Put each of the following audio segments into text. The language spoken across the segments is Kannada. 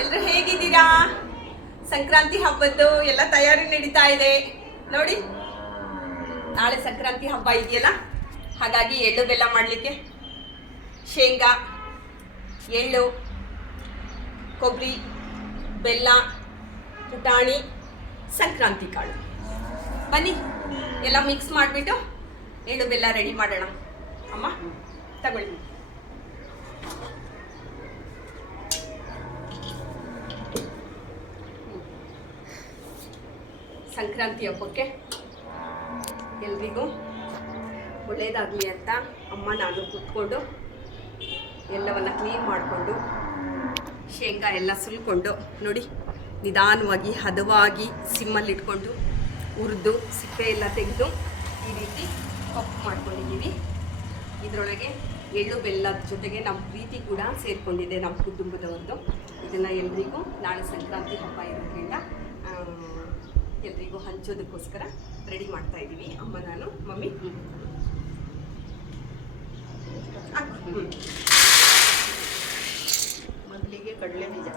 ಎಲ್ಲರೂ ಹೇಗಿದ್ದೀರಾ? ಸಂಕ್ರಾಂತಿ ಹಬ್ಬದ್ದು ಎಲ್ಲ ತಯಾರಿ ನಡೀತಾ ಇದೆ ನೋಡಿ. ನಾಳೆ ಸಂಕ್ರಾಂತಿ ಹಬ್ಬ ಇದೆಯಲ್ಲ, ಹಾಗಾಗಿ ಎಳ್ಳು ಬೆಲ್ಲ ಮಾಡಲಿಕ್ಕೆ ಶೇಂಗಾ, ಎಳ್ಳು, ಕೊಬ್ಬರಿ, ಬೆಲ್ಲ, ಪುಟಾಣಿ, ಸಂಕ್ರಾಂತಿ ಕಾಳು, ಬನ್ನಿ ಎಲ್ಲ ಮಿಕ್ಸ್ ಮಾಡಿಬಿಟ್ಟು ಎಳ್ಳು ಬೆಲ್ಲ ರೆಡಿ ಮಾಡೋಣ. ಅಮ್ಮ ತಗೊಳ್ಳಿ. ಸಂಕ್ರಾಂತಿ ಹಬ್ಬಕ್ಕೆ ಎಲ್ರಿಗೂ ಒಳ್ಳೆಯದಾಗಲಿ ಅಂತ ಅಮ್ಮ ನಾನು ಕೂತ್ಕೊಂಡು ಎಲ್ಲವನ್ನು ಕ್ಲೀನ್ ಮಾಡಿಕೊಂಡು ಶೇಂಗಾ ಎಲ್ಲ ಸುಲ್ಕೊಂಡು ನೋಡಿ, ನಿಧಾನವಾಗಿ ಹದವಾಗಿ ಸಿಮ್ಮಲ್ಲಿಟ್ಕೊಂಡು ಹುರಿದು ಸಿಪ್ಪೆ ಎಲ್ಲ ತೆಗೆದು ಈ ರೀತಿ ಕಪ್ಪು ಮಾಡ್ಕೊಂಡಿದ್ದೀವಿ. ಇದರೊಳಗೆ ಎಳ್ಳು ಬೆಲ್ಲದ ಜೊತೆಗೆ ನಮ್ಮ ಪ್ರೀತಿ ಕೂಡ ಸೇರಿಕೊಂಡಿದೆ, ನಮ್ಮ ಕುಟುಂಬದವ್ರದ್ದು. ಇದನ್ನು ಎಲ್ರಿಗೂ ನಾಳೆ ಸಂಕ್ರಾಂತಿ ಹಬ್ಬ ಇರೋದ್ರಿಂದ ಎಲ್ರಿಗೂ ಹಂಚೋದಕ್ಕೋಸ್ಕರ ರೆಡಿ ಮಾಡ್ತಾ ಇದ್ದೀವಿ. ಅಮ್ಮ ನಾನು ಮಮ್ಮಿ ಮೊದಲಿಗೆ ಕಡಲೆ ಬೀಜ,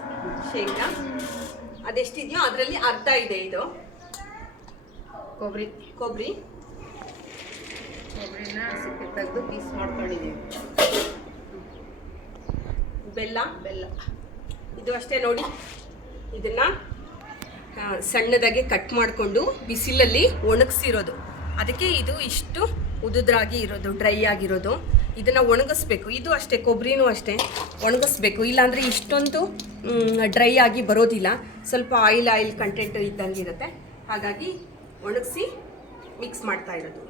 ಶೇಂಗಾ ಅದೆಷ್ಟಿದೆಯೋ ಅದರಲ್ಲಿ ಅರ್ಧ ಇದೆ. ಇದು ಕೊಬ್ಬರಿ ಕೊಬ್ಬರಿನ ಸಿಪ್ಪೆ ತೆಗೆದು ಪೀಸ್ ಮಾಡ್ಕೊಂಡಿದ್ದೀವಿ. ಬೆಲ್ಲ ಬೆಲ್ಲ ಇದು ಅಷ್ಟೇ ನೋಡಿ. ಇದನ್ನು ಸಣ್ಣದಾಗೆ ಕಟ್ ಮಾಡಿಕೊಂಡು ಬಿಸಿಲಲ್ಲಿ ಒಣಗಿಸಿರೋದು, ಅದಕ್ಕೆ ಇದು ಇಷ್ಟು ಉದುದ್ರಾಗಿ ಇರೋದು, ಡ್ರೈ ಆಗಿರೋದು. ಇದನ್ನು ಒಣಗಿಸ್ಬೇಕು. ಇದು ಅಷ್ಟೇ, ಕೊಬ್ಬರಿನೂ ಅಷ್ಟೇ ಒಣಗಿಸ್ಬೇಕು, ಇಲ್ಲಾಂದರೆ ಇಷ್ಟೊಂದು ಡ್ರೈ ಆಗಿ ಬರೋದಿಲ್ಲ. ಸ್ವಲ್ಪ ಆಯಿಲ್ ಕಂಟೆಂಟ್ ಇದ್ದಂಗೆ ಇರುತ್ತೆ, ಹಾಗಾಗಿ ಒಣಗಿಸಿ ಮಿಕ್ಸ್ ಮಾಡ್ತಾ ಇರೋದು.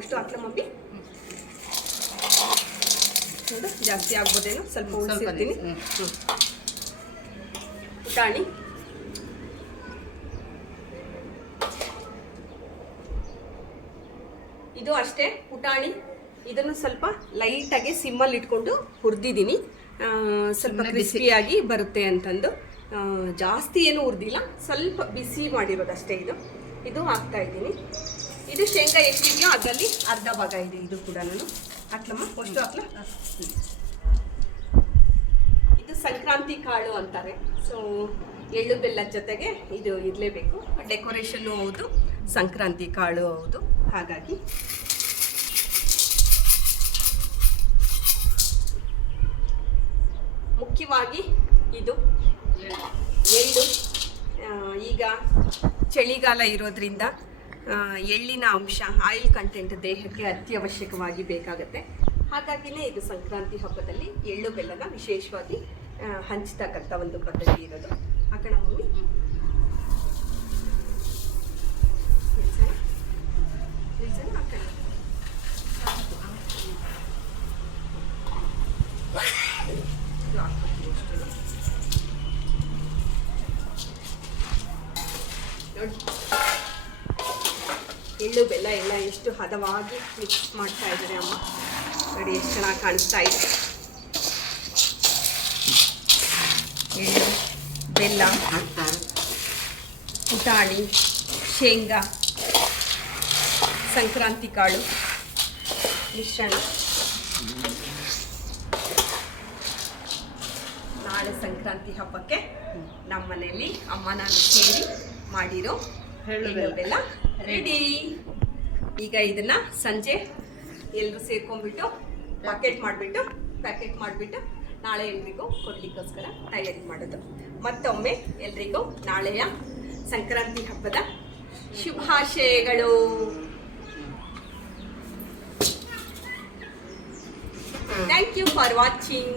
ಅಷ್ಟು ಹಾಕ್ಲ ಮಮ್ಮಿ? ನೋಡು, ಜಾಸ್ತಿ ಆಗ್ಬೋದೇನೋ, ಸ್ವಲ್ಪ ಉಳಿಸಿರ್ತೀನಿ. ಪುಟಾಣಿ ಇದು ಅಷ್ಟೇ ಪುಟಾಣಿ. ಇದನ್ನು ಸ್ವಲ್ಪ ಲೈಟಾಗಿ ಸಿಮ್ಮಲ್ಲಿ ಇಟ್ಕೊಂಡು ಹುರಿದಿದ್ದೀನಿ, ಸ್ವಲ್ಪ ಕ್ರಿಸ್ಪಿಯಾಗಿ ಬರುತ್ತೆ ಅಂತಂದು. ಜಾಸ್ತಿ ಏನು ಹುರಿದಿಲ್ಲ, ಸ್ವಲ್ಪ ಬಿಸಿ ಮಾಡಿರೋದಷ್ಟೇ. ಇದು ಹಾಕ್ತಾ ಇದ್ದೀನಿ. ಇದು ಶೇಂಗಾ ಎಷ್ಟಿದೆಯೋ ಅದರಲ್ಲಿ ಅರ್ಧ ಭಾಗ ಇದೆ. ಇದು ಕೂಡ ನಾನು ಹಾಕ್ಲಮ್ಮ, ಅಷ್ಟು ಹಾಕ್ಲ. ಇದು ಸಂಕ್ರಾಂತಿ ಕಾಳು ಅಂತಾರೆ. ಸೊ ಎಳ್ಳು ಬೆಲ್ಲದ ಜೊತೆಗೆ ಇದು ಇರಲೇಬೇಕು. ಡೆಕೋರೇಷನ್ನು ಹೌದು, ಸಂಕ್ರಾಂತಿ ಕಾಳು ಹೌದು. ಹಾಗಾಗಿ ಮುಖ್ಯವಾಗಿ ಇದು ಎಳ್ಳು. ಈಗ ಚಳಿಗಾಲ ಇರೋದ್ರಿಂದ ಎಳ್ಳಿನ ಅಂಶ, ಆಯಿಲ್ ಕಂಟೆಂಟ್ ದೇಹಕ್ಕೆ ಅತ್ಯವಶ್ಯಕವಾಗಿ ಬೇಕಾಗುತ್ತೆ. ಹಾಗಾಗಿನೇ ಇದು ಸಂಕ್ರಾಂತಿ ಹಬ್ಬದಲ್ಲಿ ಎಳ್ಳು ಬೆಲ್ಲನ ವಿಶೇಷವಾಗಿ ಹಂಚ್ತಕ್ಕಂಥ ಒಂದು ಪದ್ಧತಿ ಇರೋದು. ಹಾಕೋಣ ಮಮ್ಮಿ? ನೋಡಿ, ಎಳ್ಳು ಬೆಲ್ಲ ಎಲ್ಲ ಎಷ್ಟು ಹದವಾಗಿ ಮಿಕ್ಸ್ ಮಾಡ್ತಾ ಇದ್ದಾರೆ ಅಮ್ಮ. ನೋಡಿ ಎಷ್ಟು ಚೆನ್ನಾಗಿ ಕಾಣಿಸ್ತಾ ಇದೆ. ಎಳ್ಳು ಬೆಲ್ಲ, ಪುಟಾಣಿ, ಶೇಂಗಾ, ಸಂಕ್ರಾಂತಿ ಕಾಳು ಮಿಶ್ರಣ. ನಾಳೆ ಸಂಕ್ರಾಂತಿ ಹಬ್ಬಕ್ಕೆ ನಮ್ಮ ಮನೆಯಲ್ಲಿ ಅಮ್ಮ ನಾನು ಸೇರಿ ಮಾಡಿರೋ ಎಳ್ಳು ಬೆಲ್ಲ ರೆಡಿ. ಈಗ ಇದನ್ನು ಸಂಜೆ ಎಲ್ಲರೂ ಸೇರ್ಕೊಂಡ್ಬಿಟ್ಟು ಪ್ಯಾಕೆಟ್ ಮಾಡಿಬಿಟ್ಟು ನಾಳೆ ಎಲ್ರಿಗೂ ಕೊಡಲಿಕ್ಕೋಸ್ಕರ ತಯಾರಿ ಮಾಡೋದು. ಮತ್ತೊಮ್ಮೆ ಎಲ್ರಿಗೂ ನಾಳೆಯ ಸಂಕ್ರಾಂತಿ ಹಬ್ಬದ ಶುಭಾಶಯಗಳು. Thank you for watching.